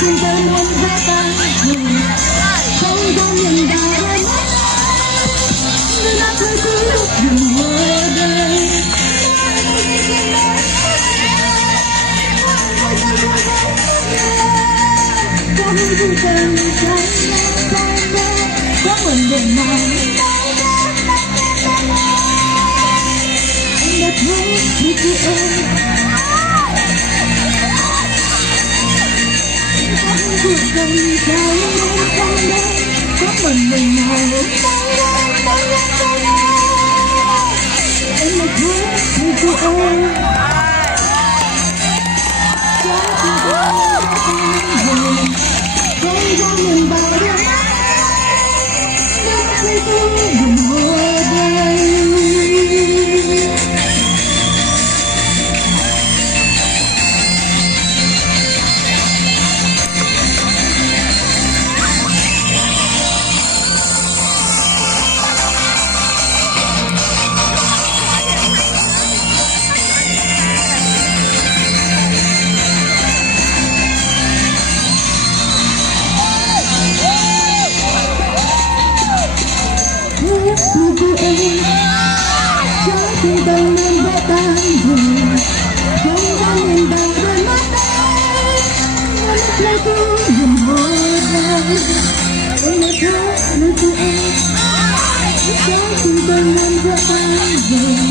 Chúng ta muốn vẽ tan không có nhìn vào đôi mắt như là Pleiku lúc dừng mơ đây. Có hương dung tình trái có mình đừng mong anh đã thấy Pleiku ơi. Cuộc đời trái không đây có mình nào em là thế thì cô ơi. Không cho mình bao đêm Pleiku đừng mơ đây. Pleiku ơi, trái tim ta nên vỡ tan rồi, không dám nhìn vào đôi mắt ấy. Em là Pleiku đừng mơ đây. Em là thế Pleiku ơi, trái tim ta nên vỡ tan rồi.